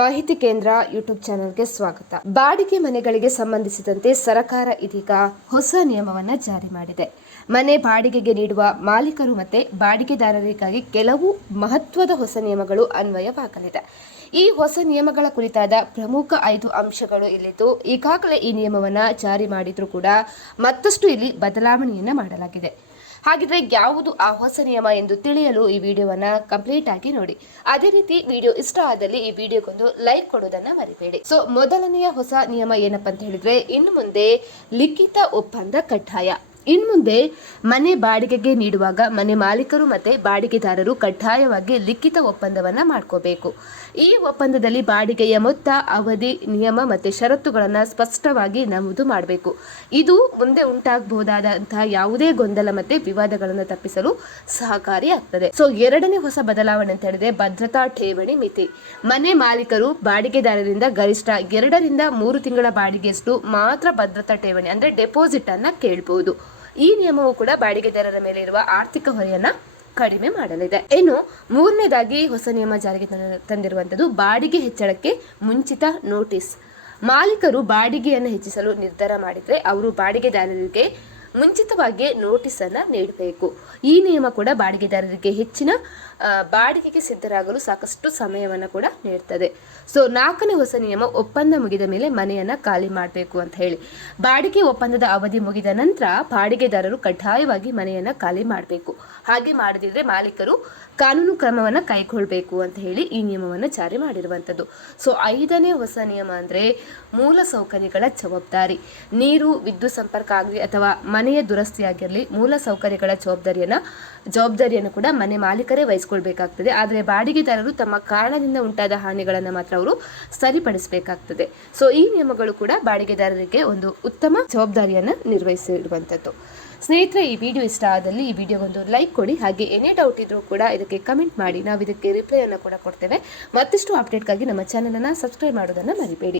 ಮಾಹಿತಿ ಕೇಂದ್ರ ಯೂಟ್ಯೂಬ್ ಚಾನೆಲ್ಗೆ ಸ್ವಾಗತ. ಬಾಡಿಗೆ ಮನೆಗಳಿಗೆ ಸಂಬಂಧಿಸಿದಂತೆ ಸರ್ಕಾರ ಇದೀಗ ಹೊಸ ನಿಯಮವನ್ನ ಜಾರಿ ಮಾಡಿದೆ. ಮನೆ ಬಾಡಿಗೆಗೆ ನೀಡುವ ಮಾಲೀಕರು ಮತ್ತೆ ಬಾಡಿಗೆದಾರರಿಗಾಗಿ ಕೆಲವು ಮಹತ್ವದ ಹೊಸ ನಿಯಮಗಳು ಅನ್ವಯವಾಗಲಿದೆ. ಈ ಹೊಸ ನಿಯಮಗಳ ಕುರಿತಾದ ಪ್ರಮುಖ ಐದು ಅಂಶಗಳು ಇಲ್ಲಿದ್ದು, ಈಗಾಗಲೇ ಈ ನಿಯಮವನ್ನ ಜಾರಿ ಮಾಡಿದ್ರೂ ಕೂಡ ಮತ್ತಷ್ಟು ಇಲ್ಲಿ ಬದಲಾವಣೆಯನ್ನು ಮಾಡಲಾಗಿದೆ. ಹಾಗಿದ್ರೆ ಯಾವುದು ಆ ಹೊಸ ನಿಯಮ ಎಂದು ತಿಳಿಯಲು ಈ ವಿಡಿಯೋವನ್ನ ಕಂಪ್ಲೀಟ್ ಆಗಿ ನೋಡಿ. ಅದೇ ರೀತಿ ವಿಡಿಯೋ ಇಷ್ಟ ಆದಲ್ಲಿ ಈ ವಿಡಿಯೋಗೊಂದು ಲೈಕ್ ಕೊಡೋದನ್ನ ಮರಿಬೇಡಿ. ಸೊ ಮೊದಲನೆಯ ಹೊಸ ನಿಯಮ ಏನಪ್ಪಾ ಅಂತ ಹೇಳಿದ್ರೆ ಇನ್ನು ಮುಂದೆ ಲಿಖಿತ ಒಪ್ಪಂದ ಕಡ್ಡಾಯ. ಇನ್ನು ಮುಂದೆ ಮನೆ ಬಾಡಿಗೆಗೆ ನೀಡುವಾಗ ಮನೆ ಮಾಲೀಕರು ಮತ್ತೆ ಬಾಡಿಗೆದಾರರು ಕಡ್ಡಾಯವಾಗಿ ಲಿಖಿತ ಒಪ್ಪಂದವನ್ನ ಮಾಡ್ಕೋಬೇಕು. ಈ ಒಪ್ಪಂದದಲ್ಲಿ ಬಾಡಿಗೆಯ ಮೊತ್ತ, ಅವಧಿ, ನಿಯಮ ಮತ್ತೆ ಷರತ್ತುಗಳನ್ನು ಸ್ಪಷ್ಟವಾಗಿ ನಮೂದು ಮಾಡಬೇಕು. ಇದು ಮುಂದೆ ಉಂಟಾಗಬಹುದಾದಂತಹ ಯಾವುದೇ ಗೊಂದಲ ಮತ್ತೆ ವಿವಾದಗಳನ್ನು ತಪ್ಪಿಸಲು ಸಹಕಾರಿಯಾಗ್ತದೆ. ಸೊ ಎರಡನೇ ಹೊಸ ಬದಲಾವಣೆ ಅಂತ ಹೇಳಿದ್ರೆ ಭದ್ರತಾ ಠೇವಣಿ ಮಿತಿ. ಮನೆ ಮಾಲೀಕರು ಬಾಡಿಗೆದಾರರಿಂದ ಗರಿಷ್ಠ ಎರಡರಿಂದ ಮೂರು ತಿಂಗಳ ಬಾಡಿಗೆಯಷ್ಟು ಮಾತ್ರ ಭದ್ರತಾ ಠೇವಣಿ ಅಂದ್ರೆ ಡೆಪಾಸಿಟ್ ಅನ್ನು ಕೇಳಬಹುದು ಈ ನಿಯಮವು ಕೂಡ ಬಾಡಿಗೆದಾರರ ಮೇಲೆ ಇರುವ ಆರ್ಥಿಕ ಹೊರೆಯನ್ನ ಕಡಿಮೆ ಮಾಡಲಿದೆ. ಇನ್ನು ಮೂರನೇದಾಗಿ ಹೊಸ ನಿಯಮ ಜಾರಿಗೆ ತಂದಿರುವಂಥದ್ದು ಬಾಡಿಗೆ ಹೆಚ್ಚಳಕ್ಕೆ ಮುಂಚಿತ ನೋಟಿಸ್. ಮಾಲೀಕರು ಬಾಡಿಗೆಯನ್ನು ಹೆಚ್ಚಿಸಲು ನಿರ್ಧಾರ ಮಾಡಿದ್ರೆ ಅವರು ಬಾಡಿಗೆದಾರರಿಗೆ ಮುಂಚಿತವಾಗಿ ನೋಟಿಸ್ ಅನ್ನ ನೀಡಬೇಕು. ಈ ನಿಯಮ ಕೂಡ ಬಾಡಿಗೆದಾರರಿಗೆ ಹೆಚ್ಚಿನ ಬಾಡಿಗೆಗೆ ಸಿದ್ಧರಾಗಲು ಸಾಕಷ್ಟು ಸಮಯವನ್ನು ಕೂಡ ನೀಡ್ತದೆ. ಸೊ, ನಾಲ್ಕನೇ ಹೊಸ ನಿಯಮ ಒಪ್ಪಂದ ಮುಗಿದ ಮೇಲೆ ಮನೆಯನ್ನ ಖಾಲಿ ಮಾಡಬೇಕು ಅಂತ ಹೇಳಿ. ಬಾಡಿಗೆ ಒಪ್ಪಂದದ ಅವಧಿ ಮುಗಿದ ನಂತರ ಬಾಡಿಗೆದಾರರು ಕಡ್ಡಾಯವಾಗಿ ಮನೆಯನ್ನ ಖಾಲಿ ಮಾಡಬೇಕು. ಹಾಗೆ ಮಾಡದಿದ್ರೆ ಮಾಲೀಕರು ಕಾನೂನು ಕ್ರಮವನ್ನು ಕೈಗೊಳ್ಳಬೇಕು ಅಂತ ಹೇಳಿ ಈ ನಿಯಮವನ್ನು ಜಾರಿ ಮಾಡಿರುವಂಥದ್ದು. ಸೊ, ಐದನೇ ಹೊಸ ನಿಯಮ ಅಂದರೆ ಮೂಲ ಸೌಕರ್ಯಗಳ ಜವಾಬ್ದಾರಿ. ನೀರು, ವಿದ್ಯುತ್ ಸಂಪರ್ಕ ಆಗಲಿ ಅಥವಾ ಮನೆಯ ದುರಸ್ತಿಯಾಗಿರಲಿ, ಮೂಲ ಸೌಕರ್ಯಗಳ ಜವಾಬ್ದಾರಿಯನ್ನು ಜವಾಬ್ದಾರಿಯನ್ನು ಕೂಡ ಮನೆ ಮಾಲೀಕರೇ ವಹಿಸ್ಕೊಳ್ಬೇಕಾಗ್ತದೆ. ಆದರೆ ಬಾಡಿಗೆದಾರರು ತಮ್ಮ ಕಾರಣದಿಂದ ಉಂಟಾದ ಹಾನಿಗಳನ್ನು ಮಾತ್ರ ಅವರು ಸರಿಪಡಿಸಬೇಕಾಗ್ತದೆ. ಸೊ ಈ ನಿಯಮಗಳು ಕೂಡ ಬಾಡಿಗೆದಾರರಿಗೆ ಒಂದು ಉತ್ತಮ ಜವಾಬ್ದಾರಿಯನ್ನು ನಿರ್ವಹಿಸಿರುವಂಥದ್ದು. ಸ್ನೇಹಿತರೆ, ಈ ವಿಡಿಯೋ ಇಷ್ಟ ಆದಲ್ಲಿ ಈ ವಿಡಿಯೋಗೊಂದು ಲೈಕ್ ಕೊಡಿ. ಹಾಗೆ ಏನೇ ಡೌಟ್ ಇದ್ರೂ ಕೂಡ ಇದಕ್ಕೆ ಕಮೆಂಟ್ ಮಾಡಿ. ನಾವು ಇದಕ್ಕೆ ರಿಪ್ಲೈಯನ್ನು ಕೂಡ ಕೊಡ್ತೇವೆ. ಮತ್ತಷ್ಟು ಅಪ್ಡೇಟ್ಗಾಗಿ ನಮ್ಮ ಚಾನಲನ್ನು ಸಬ್ಸ್ಕ್ರೈಬ್ ಮಾಡೋದನ್ನು ಮರಿಬೇಡಿ.